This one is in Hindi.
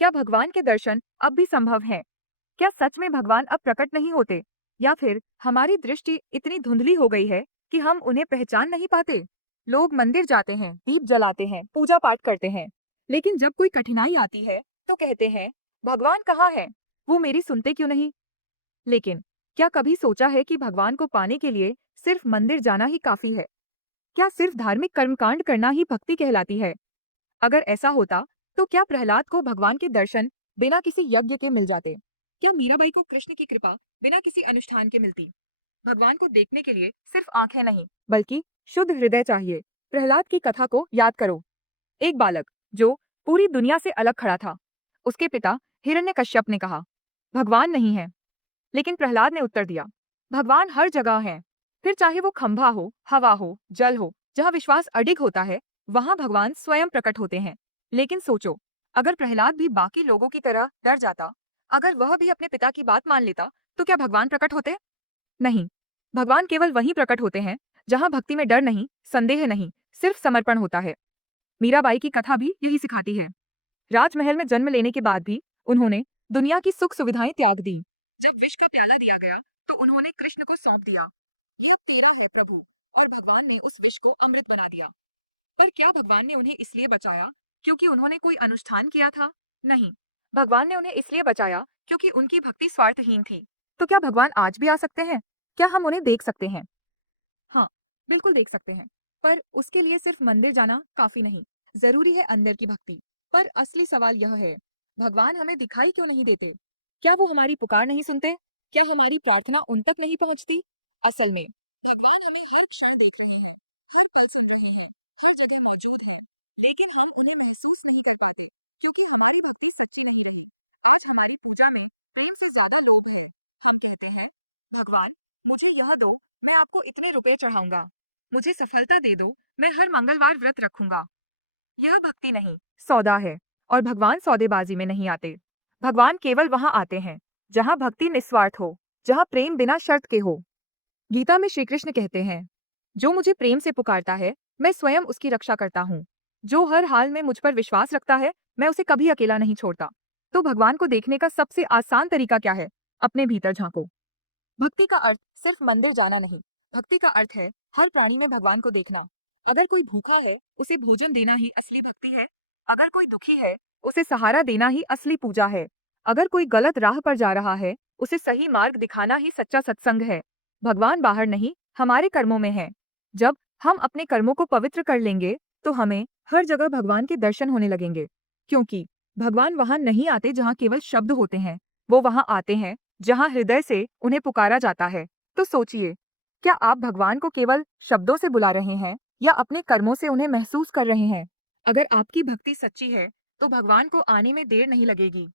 क्या भगवान के दर्शन अब भी संभव हैं? क्या सच में भगवान अब प्रकट नहीं होते? या फिर हमारी दृष्टि इतनी धुंधली हो गई है कि हम उन्हें पहचान नहीं पाते? लोग मंदिर जाते हैं, दीप जलाते हैं, पूजा पाठ करते हैं, लेकिन जब कोई कठिनाई आती है तो कहते हैं, भगवान कहाँ है? वो मेरी सुनते क्यों नहीं? लेकिन क्या कभी सोचा है कि भगवान को पाने के लिए सिर्फ मंदिर जाना ही काफी है? क्या सिर्फ धार्मिक कर्मकांड करना ही भक्ति कहलाती है? अगर ऐसा होता तो क्या प्रहलाद को भगवान के दर्शन बिना किसी यज्ञ के मिल जाते? क्या मीराबाई को कृष्ण की कृपा बिना किसी अनुष्ठान के मिलती? भगवान को देखने के लिए सिर्फ आंखें नहीं, बल्कि शुद्ध हृदय चाहिए। प्रहलाद की कथा को याद करो। एक बालक जो पूरी दुनिया से अलग खड़ा था। उसके पिता हिरण्यकश्यप ने कहा, भगवान नहीं है। लेकिन प्रहलाद ने उत्तर दिया, भगवान हर जगह है। फिर चाहे वो खंभा हो, हवा हो, जल हो, जहाँ विश्वास अडिग होता है, वहां भगवान स्वयं प्रकट होते हैं। लेकिन सोचो, अगर प्रहलाद भी बाकी लोगों की तरह डर जाता, अगर वह भी अपने पिता की बात मान लेता, तो क्या भगवान प्रकट होते? नहीं। भगवान केवल वहीं प्रकट होते हैं जहां भक्ति में डर नहीं, संदेह नहीं, सिर्फ समर्पण होता है। मीराबाई की कथा भी यही सिखाती है। राजमहल में जन्म लेने के बाद भी उन्होंने दुनिया की सुख सुविधाएं त्याग दी। जब विष का प्याला दिया गया तो उन्होंने कृष्ण को सौंप दिया, यह तेरा है प्रभु, और भगवान ने उस विष को अमृत बना दिया। पर क्या भगवान ने उन्हें इसलिए बचाया क्योंकि उन्होंने कोई अनुष्ठान किया था? नहीं। भगवान ने उन्हें इसलिए बचाया क्योंकि उनकी भक्ति स्वार्थहीन थी। तो क्या भगवान आज भी आ सकते हैं? क्या हम उन्हें देख सकते हैं? हाँ, बिल्कुल देख सकते हैं। पर उसके लिए सिर्फ मंदिर जाना काफी नहीं, जरूरी है अंदर की भक्ति। पर असली सवाल यह है, भगवान हमें दिखाई क्यों नहीं देते? क्या वो हमारी पुकार नहीं सुनते? क्या हमारी प्रार्थना उन तक नहीं पहुंचती? असल में भगवान हमें हर क्षण देख रहे हैं, हर पल सुन रहे हैं, हर जगह मौजूद हैं, लेकिन हम उन्हें महसूस नहीं कर पाते क्योंकि हमारी भक्ति सच्ची नहीं रही। आज हमारी पूजा में प्रेम से ज्यादा लोभ है। हम कहते हैं, भगवान मुझे यह दो, मैं आपको इतने रुपए चढ़ाऊंगा। मुझे सफलता दे दो, मैं हर मंगलवार व्रत रखूंगा। यह भक्ति नहीं, सौदा है। और भगवान सौदेबाजी में नहीं आते। भगवान केवल वहां आते हैं जहां भक्ति निस्वार्थ हो, जहां प्रेम बिना शर्त के हो। गीता में श्री कृष्ण कहते हैं, जो मुझे प्रेम से पुकारता है, मैं स्वयं उसकी रक्षा करता हूँ। जो हर हाल में मुझ पर विश्वास रखता है, मैं उसे कभी अकेला नहीं छोड़ता। तो भगवान को देखने का सबसे आसान तरीका क्या है? अपने भीतर झांको। भक्ति का अर्थ सिर्फ मंदिर जाना नहीं। भक्ति का अर्थ है हर प्राणी में भगवान को देखना। अगर कोई भूखा है, उसे भोजन देना ही असली भक्ति है। अगर कोई दुखी है, उसे सहारा देना ही असली पूजा है। अगर कोई गलत राह पर जा रहा है, उसे सही मार्ग दिखाना ही सच्चा सत्संग है। भगवान बाहर नहीं, हमारे कर्मों में है। जब हम अपने कर्मों को पवित्र कर लेंगे, तो हमें हर जगह भगवान के दर्शन होने लगेंगे। क्योंकि भगवान वहां नहीं आते जहां केवल शब्द होते हैं, वो वहां आते हैं जहां हृदय से उन्हें पुकारा जाता है। तो सोचिए, क्या आप भगवान को केवल शब्दों से बुला रहे हैं या अपने कर्मों से उन्हें महसूस कर रहे हैं? अगर आपकी भक्ति सच्ची है, तो भगवान को आने में देर नहीं लगेगी।